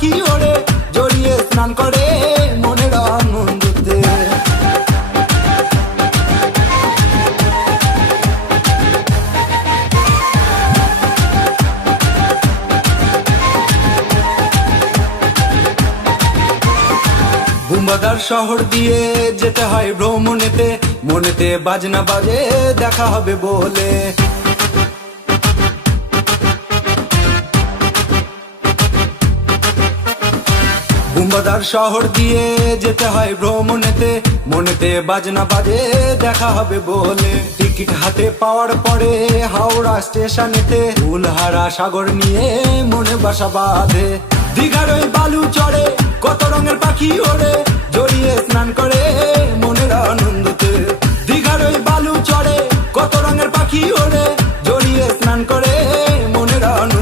পাখি ওড়ে, জড়িয়ে স্নান করে মনের আনন্দতে। বুম্বাদার শহর দিয়ে যেতে হয় ভ্রমণেতে, মনেতে বাজনা বাজে দেখা হবে বলে। বুম্বাদার শহর দিয়ে যেতে হয় ভ্রমণেতে, মনেতে বাজনা বাজে দেখা হবে বলে। টিকিট হাতে পাওয়ার পরে হাওড়া স্টেশনেতে ফুলহারা সাগর নিয়ে মনে বাসা বাঁধে। দীঘার ওই বালু চড়ে কত রঙের পাখি ওড়ে, জড়িয়ে স্নান করে মনের আনন্দতে। দীঘার ওই বালু চড়ে কত রঙের পাখি ওড়ে, জড়িয়ে স্নান করে